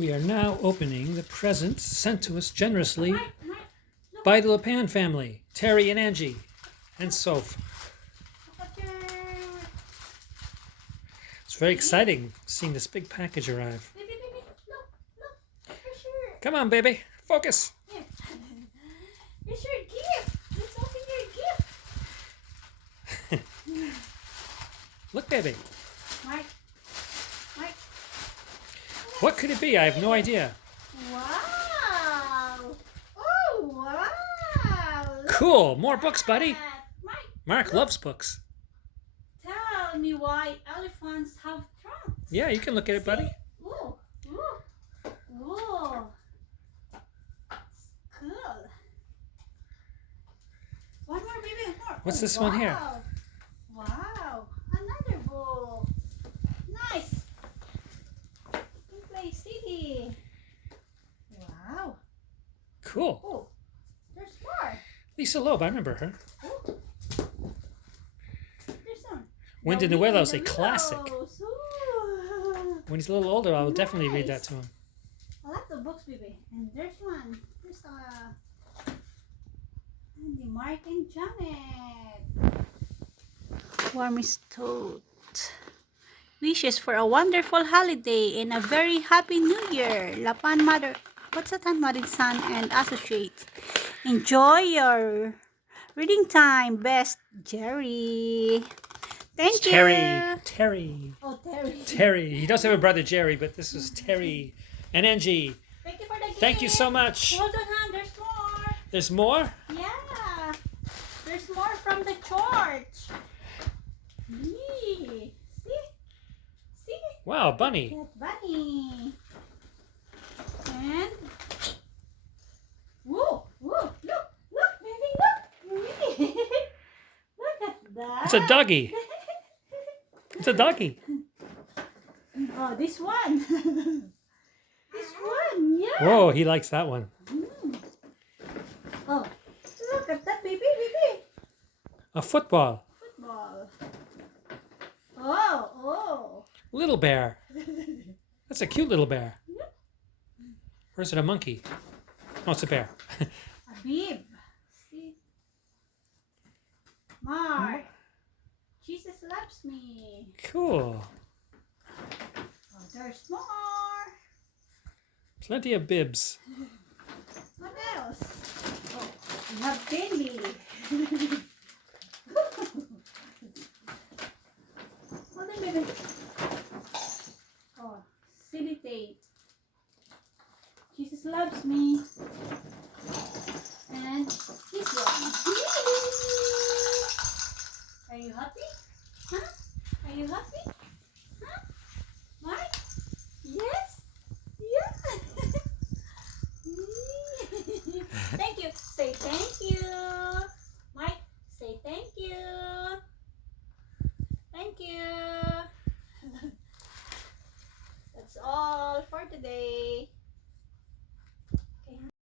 We are now opening the presents sent to us generously Mike, look, by the LePan family, Terry and Angie, and Soph. look at your... It's very exciting seeing this big package arrive. Baby, look, here's your... Come on, baby, focus. Here. Here's your gift. Let's open your gift. Look, baby. Mike. What could it be? I have no idea. Wow. Oh, wow. Look Cool. at More books, buddy. that. Mike, Mark look. loves books. Tell me why elephants have trunks. Yeah, you can look at it, buddy. Ooh. It's cool. One more, baby. More. What's Oh, this one here? Wow. Another book. Nice. You can play CD. Wow. Cool. Oh, there's more. Lisa Loeb, I remember her. Oh. There's some. Wind in the Willows, a Willows. classic. Ooh. When he's a little older, I will definitely read that Nice. to him. I like the books, baby. And there's one. There's and the Mark and Janet. Warmest toad. Wishes for a wonderful holiday and a very happy new year. Lapan Mother. What's that? Mother, Son, and Associates. Enjoy your reading time. Best Jerry. Thank It's you. Terry. Oh, Terry. Terry. He does have a brother, Jerry, but this is Terry and Angie. Thank you for the gift. Thank you so much. Hold on, hon. There's more. There's more? Yeah. There's more from the church. See? See? Wow, bunny. That bunny. And whoa, look, baby, look. Look at that. It's a doggy. It's a doggy. Oh, this one. This one, yeah. Whoa, he likes that one. Oh, look at that, baby. A football. Football. Oh. Little bear. That's a cute little bear. Or is it a monkey? Oh, it's a bear. A bib. See? Mark. Jesus loves me. Cool. Oh, there's more. Plenty of bibs. What else? Oh, we have candy. Hold on, baby. Oh, silly tape. Jesus loves me. And this one. Are you happy? Huh? Are you happy?